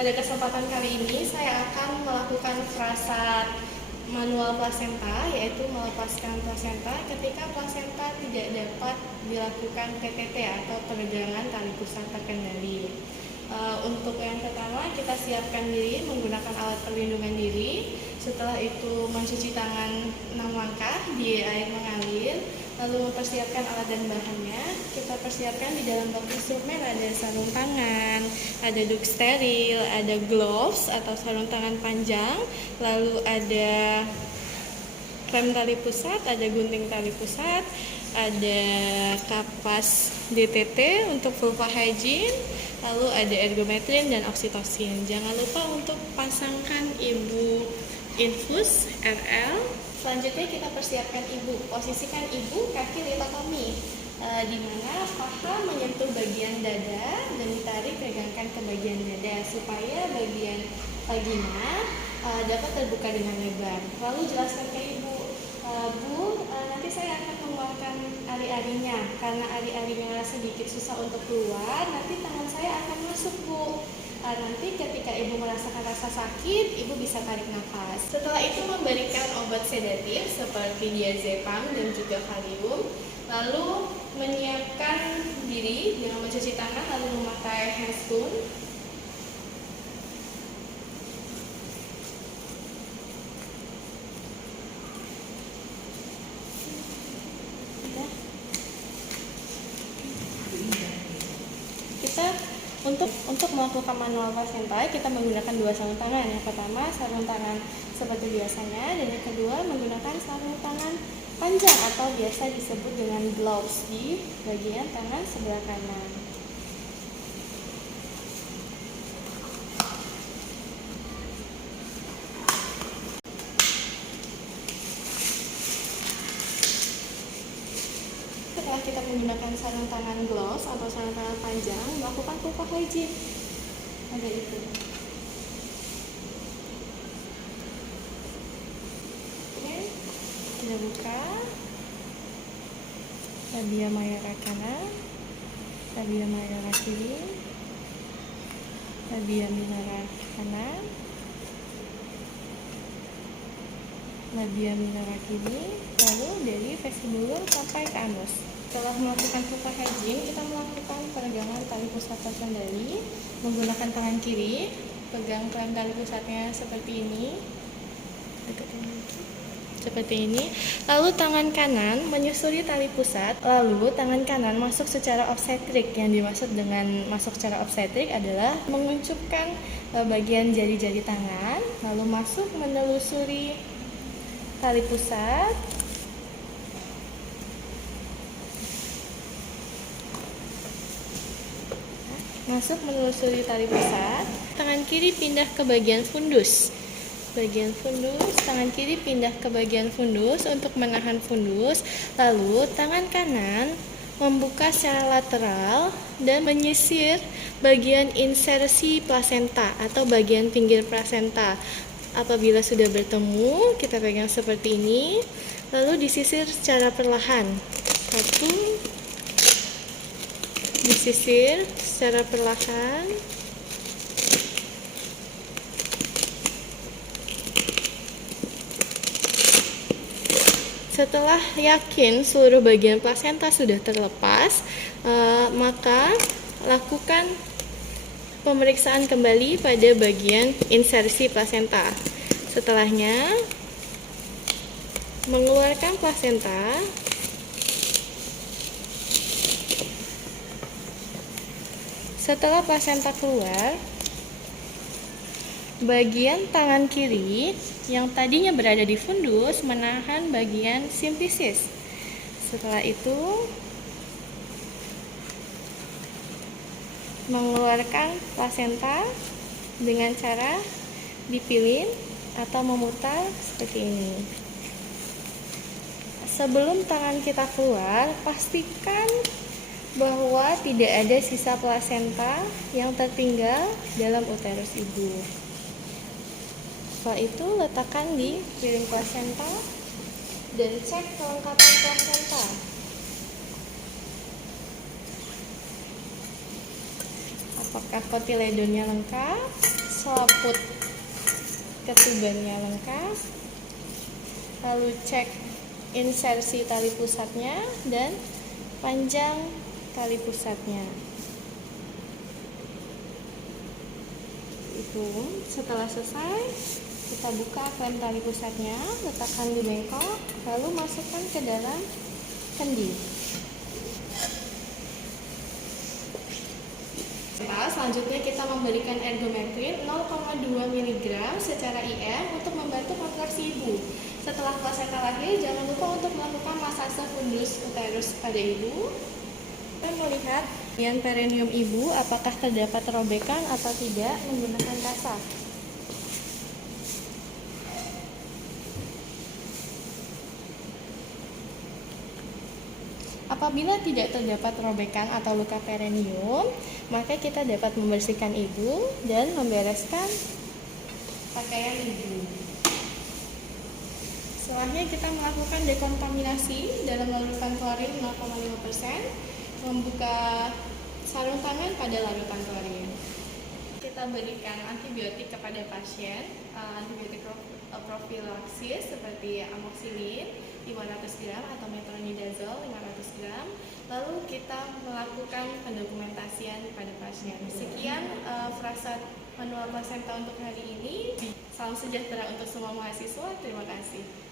Pada kesempatan kali ini saya akan melakukan frasa manual plasenta, yaitu melepaskan plasenta ketika plasenta tidak dapat dilakukan PTT atau peregangan tali pusat terkendali. Untuk yang pertama, kita siapkan diri menggunakan alat perlindungan diri. Setelah itu mencuci tangan 6 langkah di air mengalir, lalu mempersiapkan alat dan bahannya. Kita persiapkan di dalam box instrumen ada sarung tangan, ada duk steril, ada gloves atau sarung tangan panjang, lalu ada rem tali pusat, ada gunting tali pusat, ada kapas DTT untuk vulva hygiene, lalu ada ergometrin dan oksitosin. Jangan lupa untuk pasangkan ibu infus RL. Selanjutnya kita persiapkan ibu. Posisikan ibu kaki litotomi, di mana paha menyentuh bagian dada dan ditarik pegangkan ke bagian dada supaya bagian vagina dapat terbuka dengan lebar. Lalu jelaskan ke ibu, Bu, nanti saya akan mengeluarkan ari-arinya. Karena ari-arinya sedikit susah untuk keluar, nanti tangan saya akan masuk, Bu. Nanti ketika ibu merasakan rasa sakit, ibu bisa tarik nafas. Setelah itu memberikan obat sedatif seperti diazepam dan juga valium. Lalu menyiapkan diri dengan mencuci tangan lalu memakai hand spoon. Untuk melakukan manual plasenta, kita menggunakan 2 sarung tangan. Yang pertama sarung tangan seperti biasanya, dan yang kedua menggunakan sarung tangan panjang atau biasa disebut dengan gloves di bagian tangan sebelah kanan. Setelah kita menggunakan sarung tangan gloves atau sarung tangan panjang, melakukan vulva hygiene. Ada itu. Oke, kita buka labia mayora kanan, labia mayora kiri, labia minora kanan, labia minora kiri, lalu dari vestibulum sampai ke anus. Setelah melakukan vulva hygiene, kita melakukan peregangan tali pusat terkendali menggunakan tangan kiri, pegang rem tali pusatnya seperti ini, lalu tangan kanan menyusuri tali pusat, lalu tangan kanan masuk secara obstetrik. Yang dimaksud dengan masuk secara obstetrik adalah menguncupkan bagian jari-jari tangan, lalu masuk menelusuri tali pusat, tangan kiri pindah ke bagian fundus. Tangan kiri pindah ke bagian fundus untuk menahan fundus, lalu tangan kanan membuka secara lateral dan menyisir bagian insersi plasenta atau bagian pinggir plasenta. Apabila sudah bertemu, kita pegang seperti ini, lalu disisir secara perlahan. Disisir secara perlahan. Setelah yakin seluruh bagian plasenta sudah terlepas, maka lakukan pemeriksaan kembali pada bagian insersi plasenta. Setelahnya, mengeluarkan plasenta. Setelah plasenta keluar, bagian tangan kiri yang tadinya berada di fundus menahan bagian simfisis. Setelah itu, mengeluarkan plasenta dengan cara dipilin atau memutar seperti ini. Sebelum tangan kita keluar, pastikan bahwa tidak ada sisa plasenta yang tertinggal dalam uterus ibu. Setelah itu, letakkan di piring plasenta dan cek kelengkapan plasenta. Apakah kotiledonnya lengkap, selaput ketubannya lengkap, lalu cek insersi tali pusatnya dan panjang tali pusatnya. Itu setelah selesai, kita buka klem tali pusatnya, letakkan di bengkok, lalu masukkan ke dalam kendi. Selanjutnya kita memberikan ergometrin 0,2 mg secara IM untuk membantu kontraksi ibu. Setelah plasenta lahir, jangan lupa untuk melakukan masase fundus uterus pada ibu. Kita melihat bagian perineum ibu apakah terdapat robekan atau tidak menggunakan kasa. Apabila tidak terdapat robekan atau luka perineum, maka kita dapat membersihkan ibu dan membereskan pakaian ibu. Setelahnya kita melakukan dekontaminasi dalam larutan klorin 0,5%, membuka sarung tangan pada larutan klorin. Kita berikan antibiotik kepada pasien, antibiotik profilaksis seperti amoxicillin 500 gram atau metronidazole 500 gram. Lalu kita melakukan pendokumentasian pada pasien. Sekian frasat manual plasenta untuk hari ini. Salam sejahtera untuk semua mahasiswa. Terima kasih.